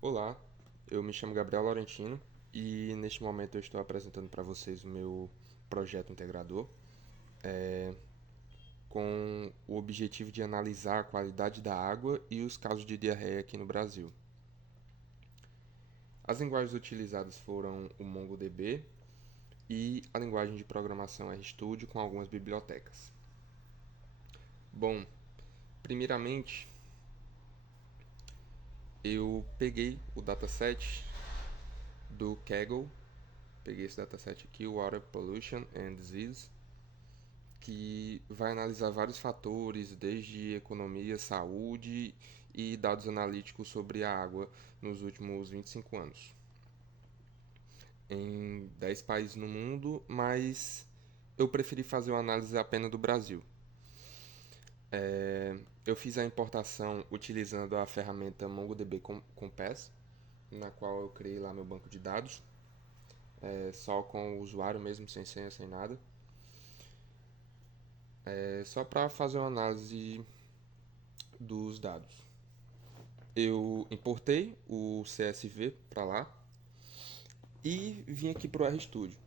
Olá, eu me chamo Gabriel Laurentino e neste momento eu estou apresentando para vocês o meu projeto integrador com o objetivo de analisar a qualidade da água e os casos de diarreia aqui no Brasil. As linguagens utilizadas foram o MongoDB e a linguagem de programação RStudio com algumas bibliotecas. Bom, primeiramente eu peguei o dataset do Kaggle, peguei esse dataset aqui, Water Pollution and Disease, que vai analisar vários fatores, desde economia, saúde e dados analíticos sobre a água nos últimos 25 anos. Em 10 países no mundo, mas eu preferi fazer uma análise apenas do Brasil. Eu fiz a importação utilizando a ferramenta MongoDB Compass, na qual eu criei lá meu banco de dados, só com o usuário mesmo, sem senha, sem nada. Só para fazer uma análise dos dados. Eu importei o CSV para lá e vim aqui para o RStudio.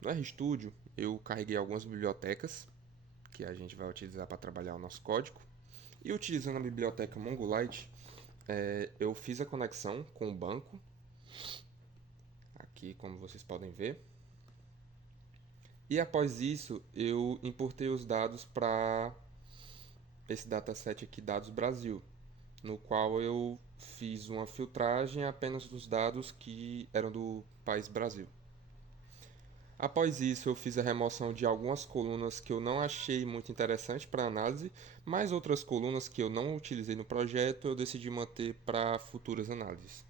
No RStudio eu carreguei algumas bibliotecas que a gente vai utilizar para trabalhar o nosso código. E utilizando a biblioteca Mongolite, eu fiz a conexão com o banco, aqui como vocês podem ver. E após isso, eu importei os dados para esse dataset aqui, Dados Brasil, no qual eu fiz uma filtragem apenas dos dados que eram do país Brasil. Após isso, eu fiz a remoção de algumas colunas que eu não achei muito interessante para análise, mas outras colunas que eu não utilizei no projeto eu decidi manter para futuras análises.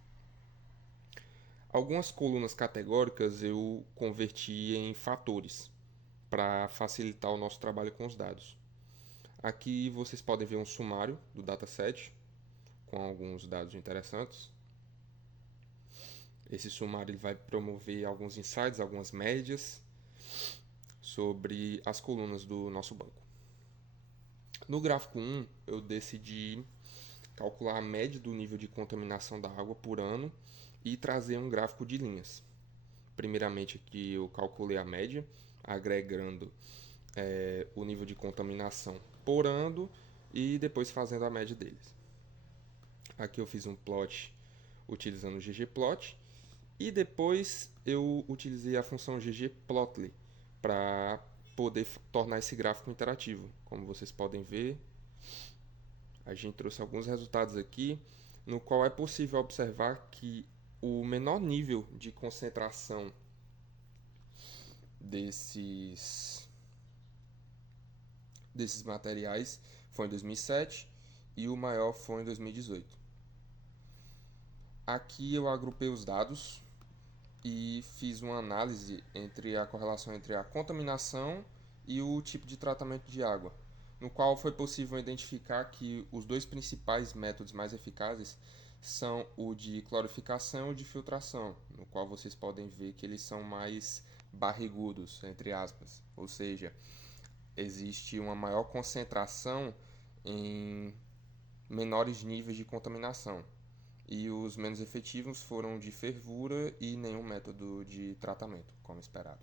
Algumas colunas categóricas eu converti em fatores para facilitar o nosso trabalho com os dados. Aqui vocês podem ver um sumário do dataset com alguns dados interessantes. Esse sumário ele vai promover alguns insights, algumas médias sobre as colunas do nosso banco. No gráfico 1, eu decidi calcular a média do nível de contaminação da água por ano e trazer um gráfico de linhas. Primeiramente aqui eu calculei a média, agregando o nível de contaminação por ano e depois fazendo a média deles. Aqui eu fiz um plot utilizando o ggplot e depois eu utilizei a função ggplotly para poder tornar esse gráfico interativo. Como vocês podem ver, a gente trouxe alguns resultados aqui, no qual é possível observar que o menor nível de concentração desses materiais foi em 2007 e o maior foi em 2018. Aqui eu agrupei os dados e fiz uma análise entre a correlação entre a contaminação e o tipo de tratamento de água, no qual foi possível identificar que os dois principais métodos mais eficazes são o de clorificação e o de filtração, no qual vocês podem ver que eles são mais barrigudos, entre aspas, ou seja, existe uma maior concentração em menores níveis de contaminação. E os menos efetivos foram de fervura e nenhum método de tratamento, como esperado.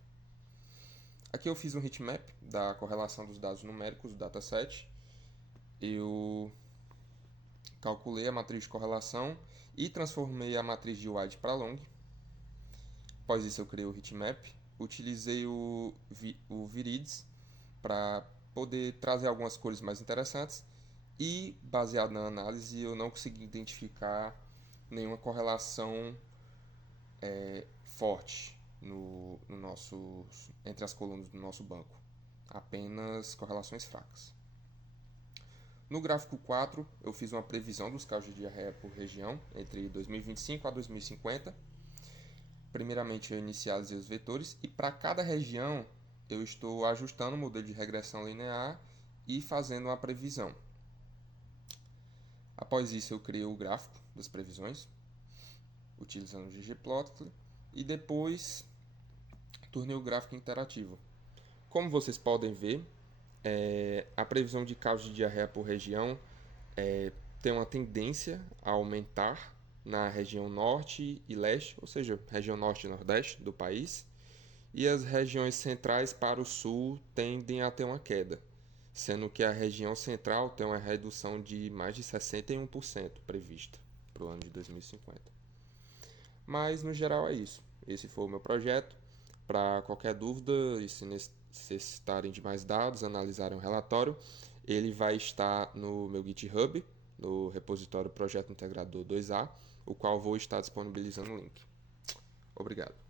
Aqui eu fiz um heatmap da correlação dos dados numéricos do dataset. Eu calculei a matriz de correlação e transformei a matriz de wide para long. Após isso eu criei o heatmap, utilizei o Virids para poder trazer algumas cores mais interessantes e, baseado na análise, eu não consegui identificar nenhuma correlação forte entre as colunas do nosso banco, apenas correlações fracas. No gráfico 4, eu fiz uma previsão dos casos de diarreia por região entre 2025 a 2050. Primeiramente, eu inicializei os vetores e para cada região eu estou ajustando o modelo de regressão linear e fazendo uma previsão. Após isso, eu criei o gráfico das previsões, utilizando o ggplot, e depois tornei o gráfico interativo. Como vocês podem ver, a previsão de casos de diarreia por região tem uma tendência a aumentar na região norte e leste, ou seja, região norte e nordeste do país, e as regiões centrais para o sul tendem a ter uma queda, sendo que a região central tem uma redução de mais de 61% prevista para o ano de 2050. Mas no geral é isso. Esse foi o meu projeto. Para qualquer dúvida e se necessitarem de mais dados, analisarem o relatório, ele vai estar no meu GitHub, no repositório Projeto Integrador 2A, o qual vou estar disponibilizando o link. Obrigado.